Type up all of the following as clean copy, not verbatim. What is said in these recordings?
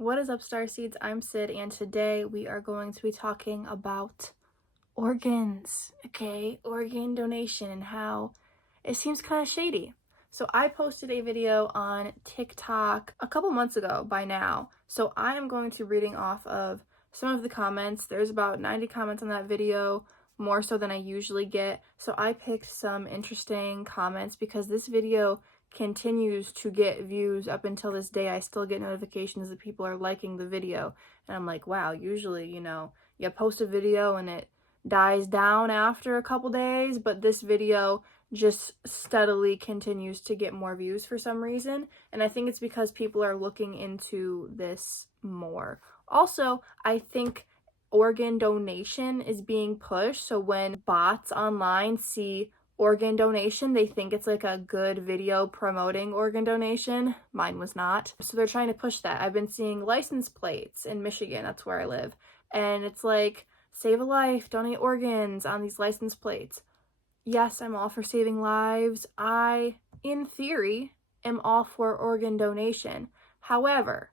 What is up, Starseeds? I'm Sid, and today we are going to be talking about organs, okay? Organ donation and how it seems kind of shady. So I posted a video on TikTok a couple months ago by now. So I am going to be reading off of some of the comments. There's about 90 comments on that video, more so than I usually get. So I picked some interesting comments because this video continues to get views up until this day. I still get notifications that people are liking the video, and I'm like, wow, usually, you post a video and it dies down after a couple days, but this video just steadily continues to get more views for some reason, and I think it's because people are looking into this more. Also, I think organ donation is being pushed, so when bots online see organ donation, they think it's like a good video promoting organ donation. Mine was not. So they're trying to push that. I've been seeing license plates in Michigan, that's where I live, and it's like, save a life, donate organs on these license plates. Yes, I'm all for saving lives. I, in theory, am all for organ donation. However,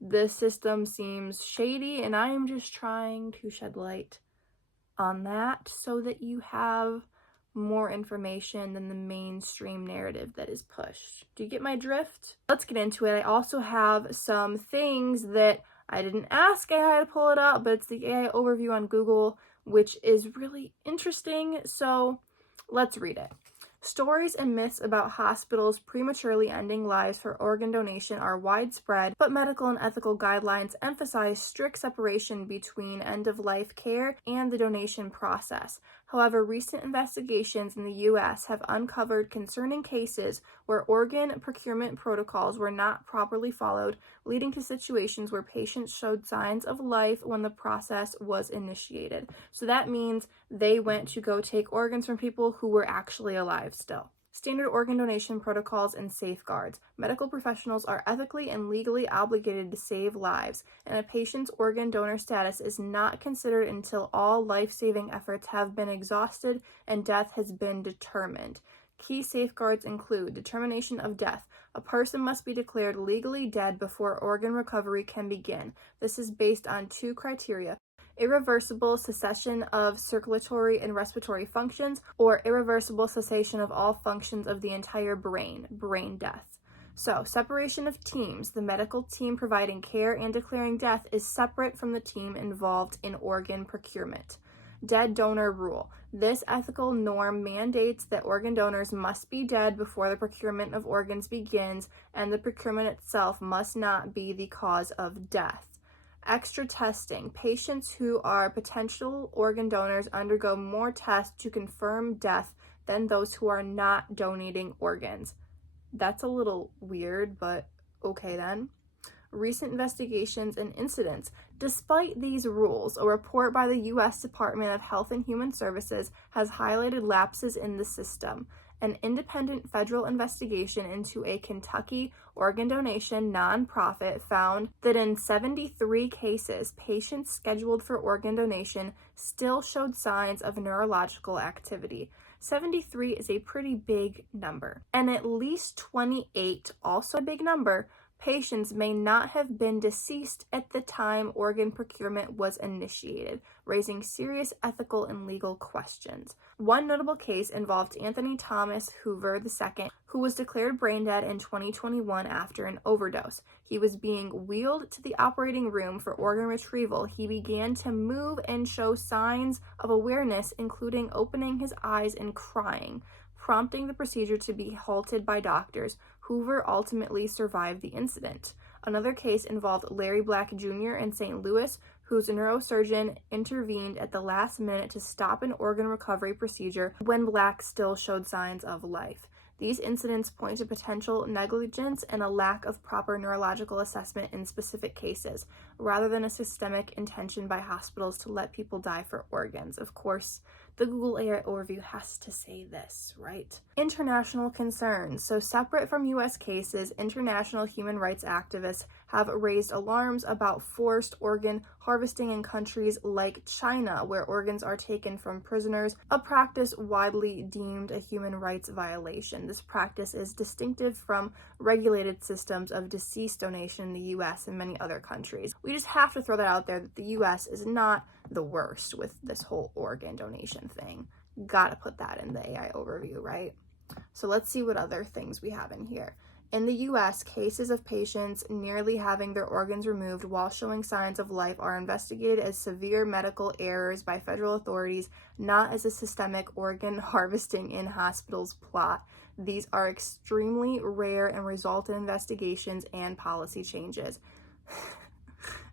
this system seems shady, and I am just trying to shed light on that so that you have more information than the mainstream narrative that is pushed. Do you get my drift? Let's get into it. I also have some things that I didn't ask AI to pull it up, but it's the AI overview on Google, which is really interesting. So let's read it. Stories and myths about hospitals prematurely ending lives for organ donation are widespread, but medical and ethical guidelines emphasize strict separation between end-of-life care and the donation process. However, recent investigations in the U.S. have uncovered concerning cases where organ procurement protocols were not properly followed, leading to situations where patients showed signs of life when the process was initiated. So that means they went to go take organs from people who were actually alive still. Standard organ donation protocols and safeguards. Medical professionals are ethically and legally obligated to save lives, and a patient's organ donor status is not considered until all life-saving efforts have been exhausted and death has been determined. Key safeguards include determination of death. A person must be declared legally dead before organ recovery can begin. This is based on two criteria: irreversible cessation of circulatory and respiratory functions, or irreversible cessation of all functions of the entire brain death. So, separation of teams. The medical team providing care and declaring death is separate from the team involved in organ procurement. Dead donor rule. This ethical norm mandates that organ donors must be dead before the procurement of organs begins, and the procurement itself must not be the cause of death. Extra testing. Patients who are potential organ donors undergo more tests to confirm death than those who are not donating organs. That's a little weird, but okay then. Recent investigations and incidents. Despite these rules, a report by the U.S. Department of Health and Human Services has highlighted lapses in the system. An independent federal investigation into a Kentucky organ donation nonprofit found that in 73 cases, patients scheduled for organ donation still showed signs of neurological activity. 73 is a pretty big number. And at least 28, also a big number, patients may not have been deceased at the time organ procurement was initiated, raising serious ethical and legal questions. One notable case involved Anthony Thomas Hoover II, who was declared brain dead in 2021 after an overdose. He was being wheeled to the operating room for organ retrieval. He began to move and show signs of awareness, including opening his eyes and crying, prompting the procedure to be halted by doctors. Hoover ultimately survived the incident. Another case involved Larry Black Jr. in St. Louis, whose neurosurgeon intervened at the last minute to stop an organ recovery procedure when Black still showed signs of life. These incidents point to potential negligence and a lack of proper neurological assessment in specific cases, rather than a systemic intention by hospitals to let people die for organs. Of course, the Google AI overview has to say this, right? International concerns. So separate from US cases, international human rights activists have raised alarms about forced organ harvesting in countries like China, where organs are taken from prisoners, a practice widely deemed a human rights violation. This practice is distinctive from regulated systems of deceased donation in the US and many other countries. We just have to throw that out there that the US is not the worst with this whole organ donation thing. Gotta put that in the AI overview, right? So let's see what other things we have in here. In the US, cases of patients nearly having their organs removed while showing signs of life are investigated as severe medical errors by federal authorities, not as a systemic organ harvesting in hospitals plot. These are extremely rare and result in investigations and policy changes.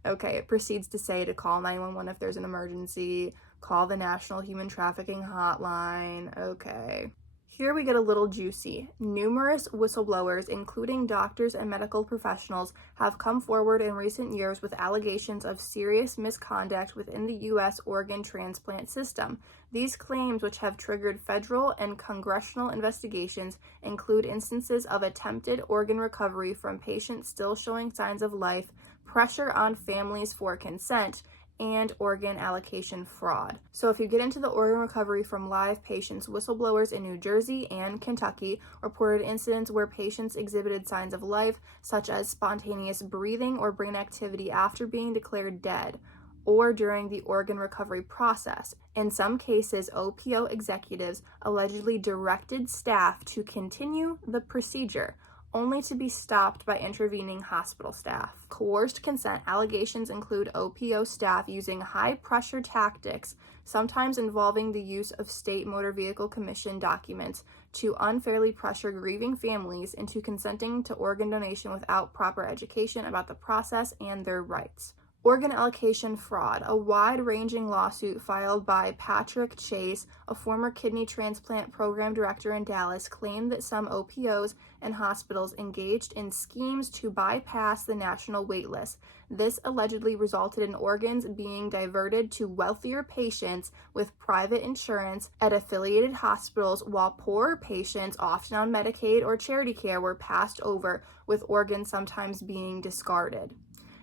Okay, it proceeds to say to call 911 if there's an emergency, call the National Human Trafficking Hotline. Okay. Here we get a little juicy. Numerous whistleblowers, including doctors and medical professionals, have come forward in recent years with allegations of serious misconduct within the U.S. organ transplant system. These claims, which have triggered federal and congressional investigations, include instances of attempted organ recovery from patients still showing signs of life, pressure on families for consent, and organ allocation fraud. So if you get into the organ recovery from live patients, whistleblowers in New Jersey and Kentucky reported incidents where patients exhibited signs of life, such as spontaneous breathing or brain activity after being declared dead, or during the organ recovery process. In some cases, OPO executives allegedly directed staff to continue the procedure, only to be stopped by intervening hospital staff. Coerced consent allegations include OPO staff using high-pressure tactics, sometimes involving the use of state motor vehicle commission documents, to unfairly pressure grieving families into consenting to organ donation without proper education about the process and their rights. Organ allocation fraud, a wide-ranging lawsuit filed by Patrick Chase, a former kidney transplant program director in Dallas, claimed that some OPOs and hospitals engaged in schemes to bypass the national waitlist. This allegedly resulted in organs being diverted to wealthier patients with private insurance at affiliated hospitals, while poorer patients, often on Medicaid or charity care, were passed over, with organs sometimes being discarded.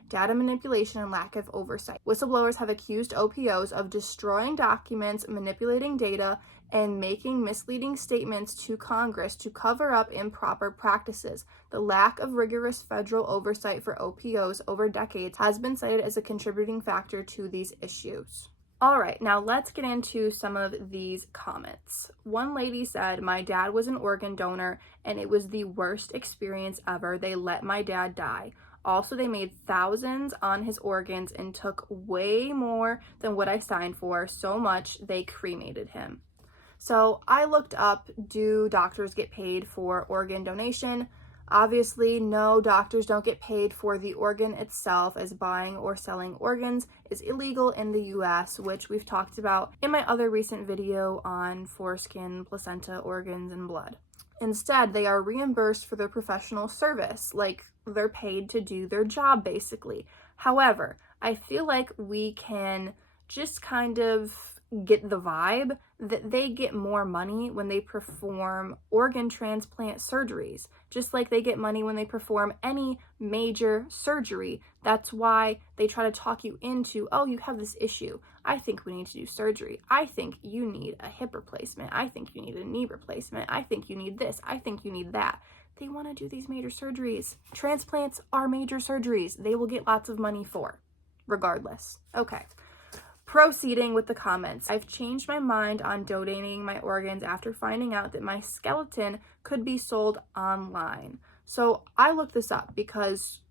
Data manipulation and lack of oversight. Whistleblowers have accused OPOs of destroying documents, manipulating data, and making misleading statements to Congress to cover up improper practices. The lack of rigorous federal oversight for OPOs over decades has been cited as a contributing factor to these issues. All right, now let's get into some of these comments. One lady said, "My dad was an organ donor and it was the worst experience ever. They let my dad die. Also, they made thousands on his organs and took way more than what I signed for, so much they cremated him." So I looked up, do doctors get paid for organ donation? Obviously, no, doctors don't get paid for the organ itself, as buying or selling organs is illegal in the US, which we've talked about in my other recent video on foreskin, placenta, organs, and blood. Instead, they are reimbursed for their professional service, like they're paid to do their job, basically. However, I feel like we can just kind of get the vibe that they get more money when they perform organ transplant surgeries, just like they get money when they perform any major surgery. That's why they try to talk you into, oh, you have this issue. I think we need to do surgery. I think you need a hip replacement. I think you need a knee replacement. I think you need this. I think you need that. They want to do these major surgeries. Transplants are major surgeries. They will get lots of money for, regardless. Okay. Proceeding with the comments. I've changed my mind on donating my organs after finding out that my skeleton could be sold online. So I looked this up because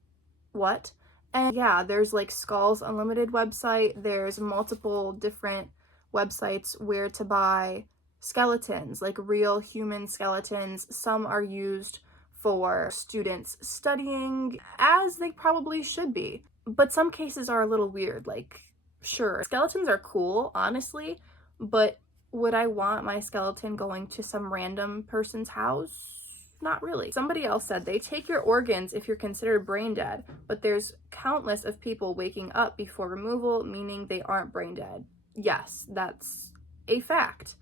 what? And yeah, there's like Skulls Unlimited website. There's multiple different websites where to buy skeletons, like real human skeletons. Some are used for students studying, as they probably should be. But some cases are a little weird, like, sure, skeletons are cool, honestly, but would I want my skeleton going to some random person's house? Not really. Somebody else said they take your organs if you're considered brain dead, but there's countless of people waking up before removal, meaning they aren't brain dead. Yes, that's a fact.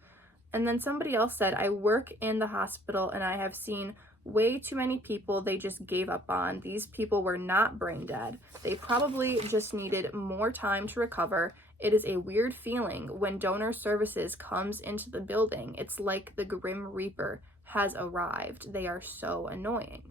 And then somebody else said, I work in the hospital and I have seen way too many people they just gave up on. These people were not brain dead. They probably just needed more time to recover. It is a weird feeling when donor services comes into the building. It's like the Grim Reaper has arrived. They are so annoying.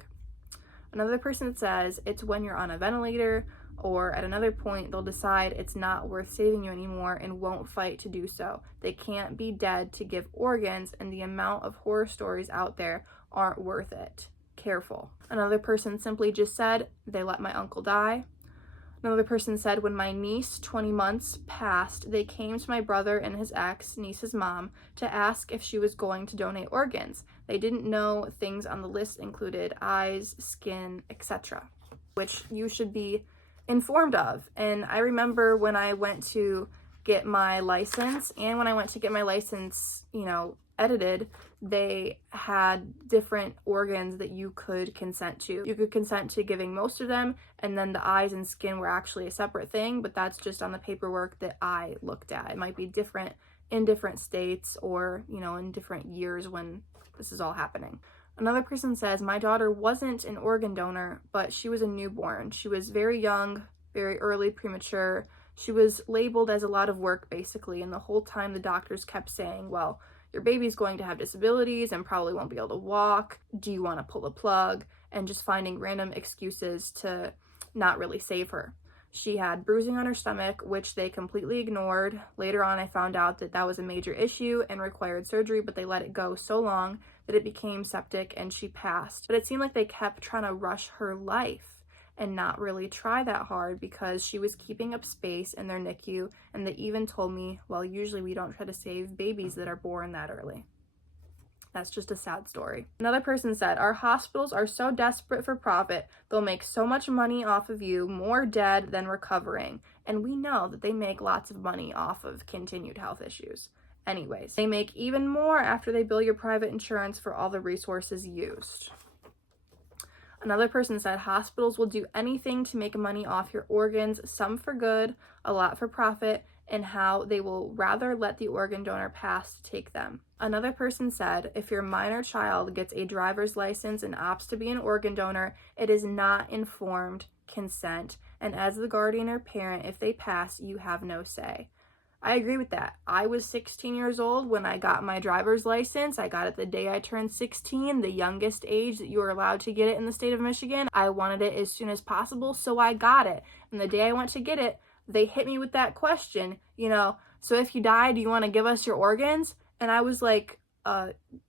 Another person says it's when you're on a ventilator, or at another point they'll decide it's not worth saving you anymore and won't fight to do so. They can't be dead to give organs, and the amount of horror stories out there aren't worth it. Careful. Another person simply just said, they let my uncle die. Another person said, when my niece, 20 months, passed, they came to my brother and his ex, niece's mom, to ask if she was going to donate organs. They didn't know things on the list included eyes, skin, etc., which you should be informed of. And I remember when I went to get my license, and when I went to get my license, edited, they had different organs that you could consent to. You could consent to giving most of them, and then the eyes and skin were actually a separate thing, but that's just on the paperwork that I looked at. It might be different in different states, or, in different years when this is all happening. Another person says, my daughter wasn't an organ donor, but she was a newborn. She was very young, very early, premature. She was labeled as a lot of work, basically, and the whole time the doctors kept saying, well, your baby's going to have disabilities and probably won't be able to walk. Do you want to pull the plug? And just finding random excuses to not really save her. She had bruising on her stomach, which they completely ignored. Later on, I found out that that was a major issue and required surgery, but they let it go so long that it became septic and she passed. But it seemed like they kept trying to rush her life and not really try that hard because she was keeping up space in their NICU, and they even told me, well, usually we don't try to save babies that are born that early. That's just a sad story. Another person said, our hospitals are so desperate for profit, they'll make so much money off of you, more dead than recovering. And we know that they make lots of money off of continued health issues. Anyways, they make even more after they bill your private insurance for all the resources used. Another person said, hospitals will do anything to make money off your organs, some for good, a lot for profit, and how they will rather let the organ donor pass to take them. Another person said, if your minor child gets a driver's license and opts to be an organ donor, it is not informed consent, and as the guardian or parent, if they pass, you have no say. I agree with that. I was 16 years old when I got my driver's license. I got it the day I turned 16, the youngest age that you were allowed to get it in the state of Michigan. I wanted it as soon as possible, so I got it. And the day I went to get it, they hit me with that question, so if you die, do you want to give us your organs? And I was like,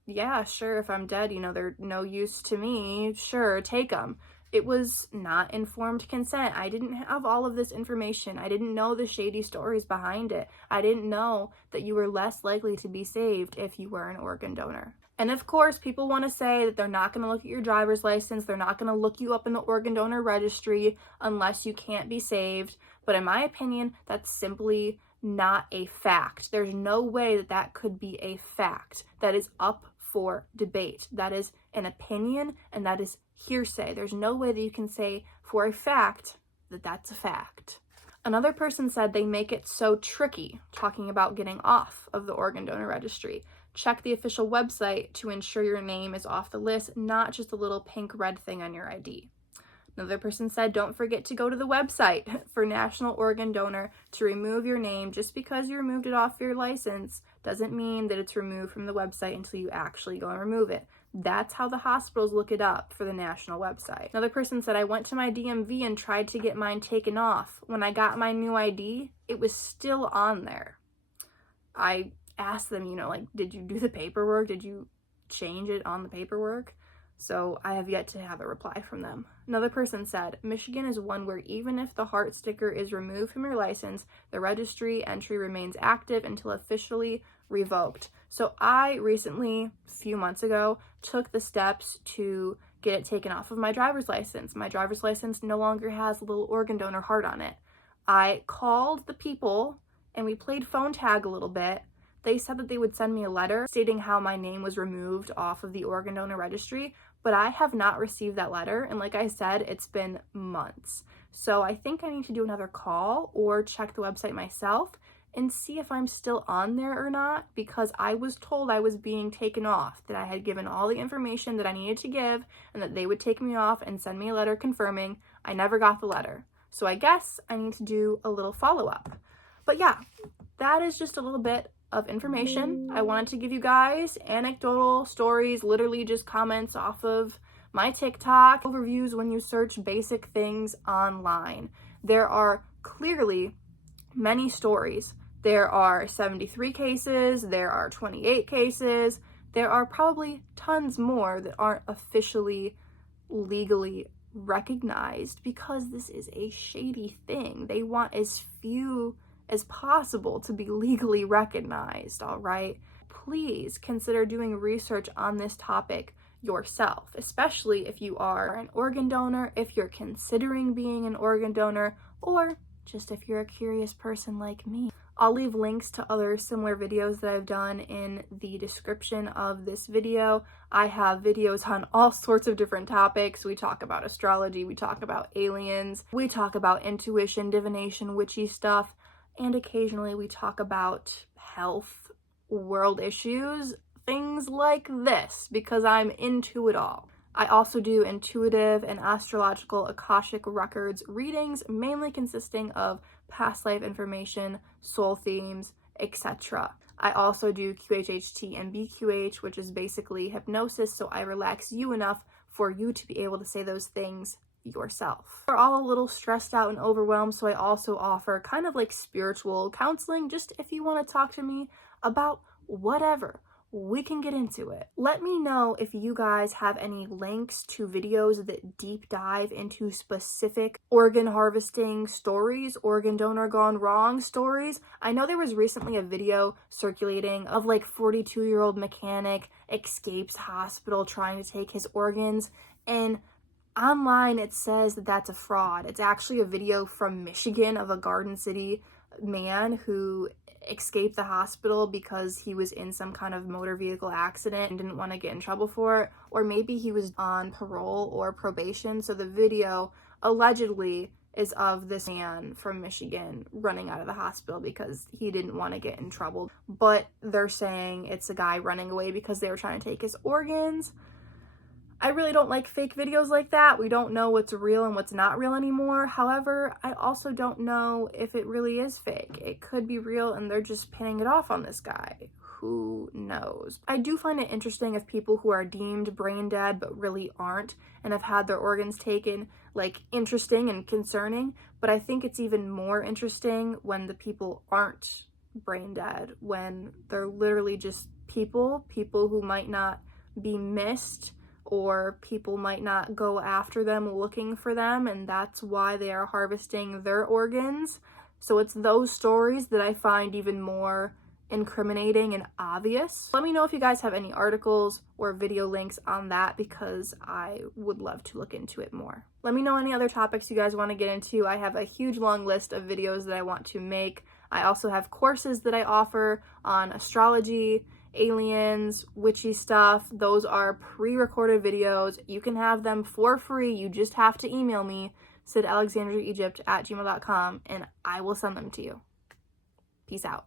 yeah, sure, if I'm dead, they're no use to me, sure, take them. It was not informed consent. I didn't have all of this information. I didn't know the shady stories behind it. I didn't know that you were less likely to be saved if you were an organ donor. And of course, people want to say that they're not going to look at your driver's license. They're not going to look you up in the organ donor registry unless you can't be saved. But in my opinion, that's simply not a fact. There's no way that that could be a fact. That is up for debate. That is an opinion, and that is hearsay. There's no way that you can say for a fact that that's a fact. Another person said they make it so tricky, talking about getting off of the organ donor registry. Check the official website to ensure your name is off the list, not just a little pink red thing on your ID. Another person said, don't forget to go to the website for National Organ Donor to remove your name. Just because you removed it off your license doesn't mean that it's removed from the website until you actually go and remove it. That's how the hospitals look it up for the national website. Another person said, I went to my DMV and tried to get mine taken off. When I got my new ID, it was still on there. I asked them, did you do the paperwork? Did you change it on the paperwork? So I have yet to have a reply from them. Another person said, Michigan is one where even if the heart sticker is removed from your license, the registry entry remains active until officially revoked. So I recently, a few months ago, took the steps to get it taken off of my driver's license. My driver's license no longer has a little organ donor heart on it. I called the people and we played phone tag a little bit. They said that they would send me a letter stating how my name was removed off of the organ donor registry, but I have not received that letter. And like I said, it's been months. So I think I need to do another call or check the website myself and see if I'm still on there or not, because I was told I was being taken off, that I had given all the information that I needed to give and that they would take me off and send me a letter confirming. I never got the letter. So I guess I need to do a little follow-up. But yeah, that is just a little bit of information. I wanted to give you guys anecdotal stories, literally just comments off of my TikTok, overviews when you search basic things online. There are clearly many stories. There are 73 cases, there are 28 cases, there are probably tons more that aren't officially legally recognized, because this is a shady thing. They want as few as possible to be legally recognized, all right? Please consider doing research on this topic yourself, especially if you are an organ donor, if you're considering being an organ donor, or just if you're a curious person like me. I'll leave links to other similar videos that I've done in the description of this video. I have videos on all sorts of different topics. We talk about astrology, we talk about aliens, we talk about intuition, divination, witchy stuff, and occasionally we talk about health, world issues, things like this, because I'm into it all. I also do intuitive and astrological Akashic records readings, mainly consisting of past life information, soul themes, etc. I also do qhht and bqh, which is basically hypnosis, so I relax you enough for you to be able to say those things yourself. We're all a little stressed out and overwhelmed, so I also offer kind of like spiritual counseling, just if you want to talk to me about whatever. We can get into it. Let me know if you guys have any links to videos that deep dive into specific organ harvesting stories, organ donor gone wrong stories. I know there was recently a video circulating of like 42-year-old mechanic escapes hospital trying to take his organs, and online it says that that's a fraud. It's actually a video from Michigan of a Garden City man who escaped the hospital because he was in some kind of motor vehicle accident and didn't want to get in trouble for it, or maybe he was on parole or probation. So the video allegedly is of this man from Michigan running out of the hospital because he didn't want to get in trouble, but they're saying it's a guy running away because they were trying to take his organs. I really don't like fake videos like that. We don't know what's real and what's not real anymore. However, I also don't know if it really is fake. It could be real and they're just pinning it off on this guy. Who knows? I do find it interesting if people who are deemed brain dead but really aren't and have had their organs taken, like, interesting and concerning. But I think it's even more interesting when the people aren't brain dead, when they're literally just people who might not be missed, or people might not go after them looking for them, and that's why they are harvesting their organs. So it's those stories that I find even more incriminating and obvious. Let me know if you guys have any articles or video links on that, because I would love to look into it more. Let me know any other topics you guys want to get into. I have a huge long list of videos that I want to make. I also have courses that I offer on astrology, aliens, witchy stuff. Those are pre-recorded videos. You can have them for free. You just have to email me, sydalexandriaegypt@gmail.com, and I will send them to you. Peace out.